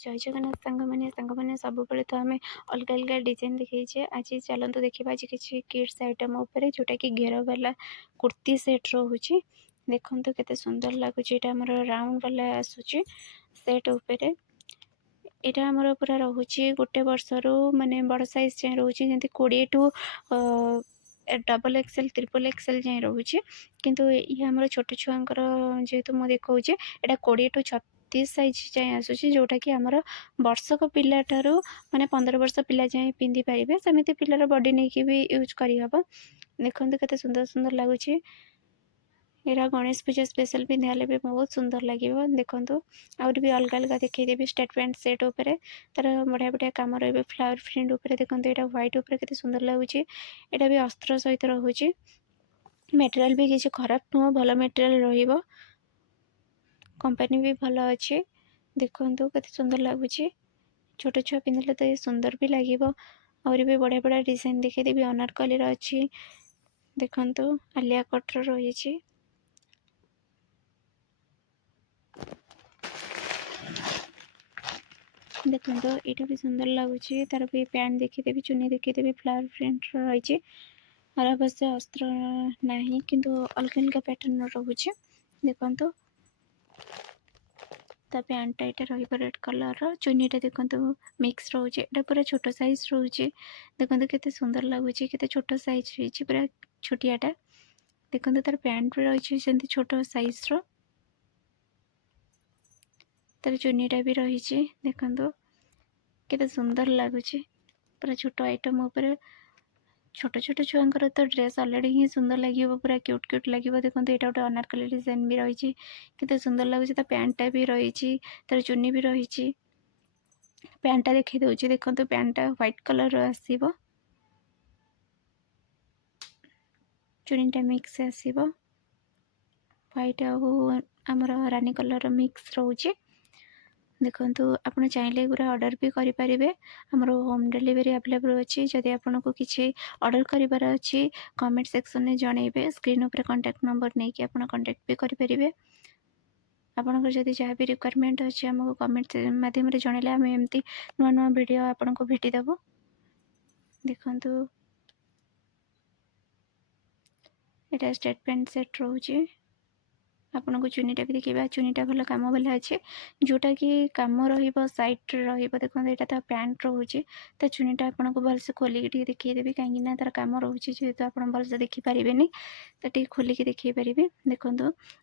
जय जगन्नाथ सांग मैंने सब तो आम अलग अलग डिजाइन देखीचे। आज चलतु देखा आज किसी किड्स आइटम उपर जोटा कि घेर वाला कुर्ती सेट रोचे। देखो केते सुंदर लगुच राउंड वाला आसूची सेट उपरे। यहाँ आमर पूरा रोचे गोटे वर्षर माने बड़ साइज जाए रोचे जमी 20 to double XL triple XL जाए रोचे। किंतु ये आम छोट छुआर जेहेतु मुझे देखा यहाँ 20 टू 36 साइज जाए आसूची जोटा कि आमर वर्षक पिला ठारू माने 15 वर्ष पिला जाए पिंधि पारे सेमती पिलार बॉडी नहीं कि भी यूज करहब। देखो केते सुंदर सुंदर लगुच। यहाँ गणेश पूजा स्पेशल पिंधाले भी बहुत सुंदर लगे। देखो आउट भी अलग अलग देखी स्टेट पैंट सेट उपर तार बढ़िया बढ़िया कम रे फ्लावर प्रिंट उपर। देखो यहाँ व्हाइट उपर केते सुंदर लगुच। यहाँ भी अस्त्र सहित रोचे। मटेरियल भी किसी खराब नुह भल मटेरियल रहिबो। कंपनी भी भल अच्छे। देखो केते सुंदर लगुच। छोट छुआ पिंधले तो ये सुंदर भी लगे। और भी बढ़िया बढ़िया डिजाइन देखी अनारकली अच्छी। देखो आलिया कटर रही। देखो ये भी सुंदर लगुच। तार भी पैंट देखीदेवी चुनी देखीदेवी फ्लावर प्रिंट रही। और अवश्य अस्त्र नहीं किंतु अलग अलग पैटर्न रोचे। देखो ता पैंटा यहाँ रेड कलर चुनीटा देखो मिक्स रोचे। यहाँ पूरा छोट साइज रोचे। देखो केते सुंदर लगुच केते छोट साइज रही पूरा छोटियाटा। देखो तार पैंट भी रही छोट साइज रो। तार चुनीटा भी रही। देखो केते सुंदर लगुच पूरा छोट आइटम उपर। छोट छोट छुआंकर तो ड्रेस अलरेडी ही सुंदर लगे पूरा क्यूट क्यूट लगे। देखो यहाँ गोटे अनारकली डिजाइन भी रही कितने सुंदर लगुच। पैंटा भी रही तार चुनी भी रही। पैंटा देखी दूसरी देखो पैंटा व्हाइट कलर आसब चुनीटा मिक्स आसब व्हाइट आमर रानी कलर मिक्स रोचे। देखो आपड़ चाहिए पूरा ऑर्डर भी करेंगे। आमर होम डिलीवरी अवेलेबल अच्छी। जदि आपन को किसी ऑर्डर करार अच्छी कमेंट सेक्शन में जनइबे। स्क्रीन पर कांटेक्ट नंबर नहीं कि आप कांटेक्ट भी करेंगे। आपंकर जदि जहाँ भी रिक्वायरमेंट अच्छे आमको कमेंट माध्यम जनइले आम एमती नुआ नुआ वीडियो आपन को भेटिदेबू। देखो यहाँ स्टेट पैंट सेट रोचे। आपन को चुनीटा भी देखा चुनीटा भल कम वाला अच्छे जोटा कि कम रईट्रे रही। देखो यहाँ तो पैंट रोचे तो चुनीटा आपन को भलसे खोलिक देखीदेवी कहीं तार कम रोचे जेहेतु आप भलसे देखिपारे तो टे खोलिक देखी पारे। देखो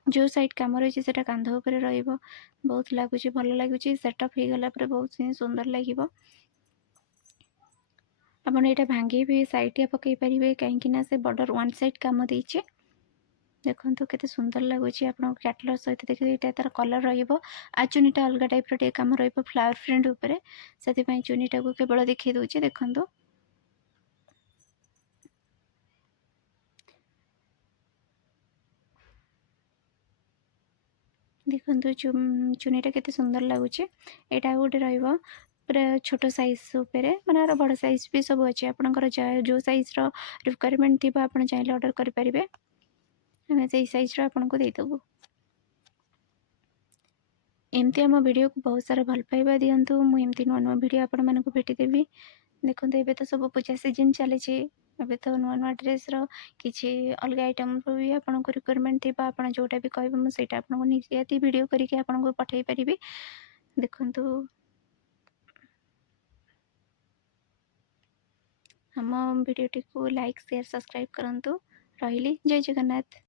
जो साइड कम रही है कांध उपर बहुत लगुच भल लगुच। सेटअप हो गला बहुत ही सुंदर लगे। आपड़ यहाँ भांगी भी साइड पकई पारे कहीं से बॉर्डर वन साइड कम देचे। देखो केते सुंदर लगुच। आप कैटलग सहित देखिए यहाँ तार कलर रहा चुनीटा अलग टाइप रे कम फ्लावर प्रिंट उपर से चुनीटा को केवल देखी दूचे। देखो देखो चुनीटा केते सुंदर लगुच। यहाँ गोटे पूरा छोट साइज उपर माने बड़ साइज भी सब अच्छे। आपंकर जो साइज रिक्वायरमेंट थी आप चाहिए ऑर्डर करेंगे आम से साइज आपन को देदेबू। एमती आम वीडियो को बहुत सारा भल पाइबा दिंतु। मुझे नुआ नुआ वीडियो आपण मानक भेटिदेवी। देखो ये तो सब पूजा सीजन चली। एबे तो नुआ नुआ ड्रेस किसी अलग आइटम भी आपन को रिक्वायरमेंट थी आप जोटा भी कहे मुझे आपको निहाती वीडियो करके आपन पठे पारि। देखो आम वीडियोटी को लाइक शेयर सब्सक्राइब करूँ। रही जय जगन्नाथ।